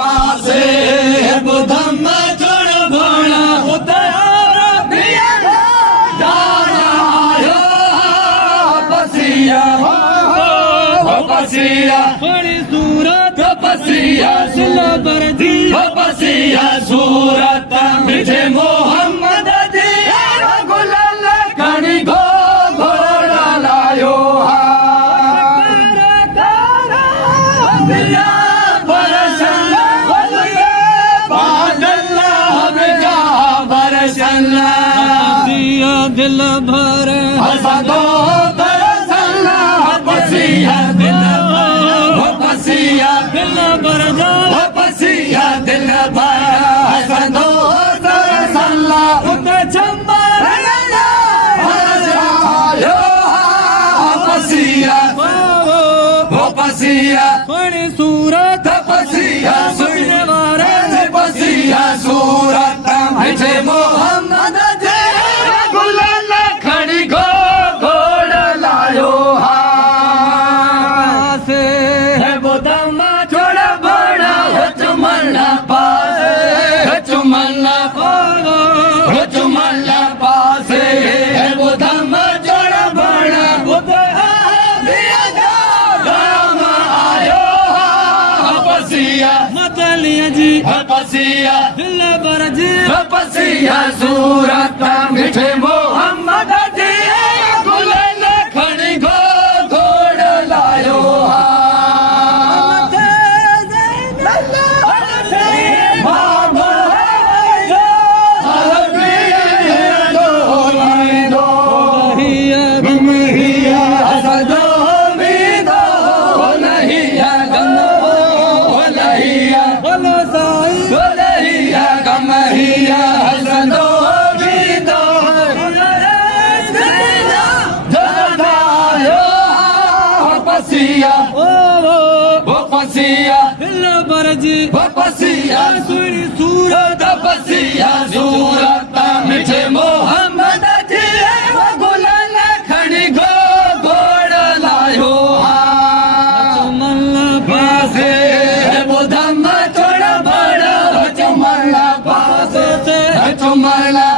पासे बुधम चुन भोला उतारा पिया जाना आयो पसिया हो पसिया बड़ी सूरत पसिया सिला बरदी हो पसिया सूरत मिठे मोहम्मद जी गुलाल कणी गो घोड़ा लायो पिया बरसला बादल्ला हमें बरसला दिया दिल भर हसदो बरसला पसिया दिल हो पसिया दिल भर जा पसिया दिल भर हसदो बरसला उत चंबर पसिया हो पसिया बड़ी सूरत पसिया सुनने वाले पसिया सूरत मिठे मोहम्मद जी गुलाल खड़ी गो घोड़ा लायो से है बुदमा छोड़ा बड़ा हो चुमला पासे है चुमला हो चुमला पासे है बुदमा छोड़ा बड़ा पसिया मतलिया जी पसिया दिल भर जी पसिया सूरत मिठे मोहम्मद जी गुलाल खड़ी गो घोड़ा लायो बोलो साईं पसिया ओ पसिया दिल भर जी पसिया सुरी सूरत पसिया सूरत मिठे मोहम्मद जी गुलाल खड़ी गो घोड़ा लायो मल्ला पासे बुधम छोड़ा बड़ा चुमला पासे चुमला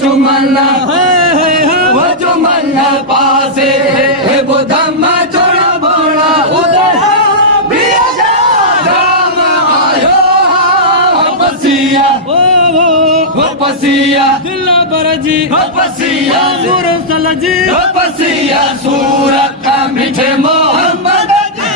चुमला चुमला पासे बुधम छोड़ा बड़ा उधर पसिया पसिया दिल भर जी पसिया मुरसल जी पसिया सूरत मिठे मोहम्मद जी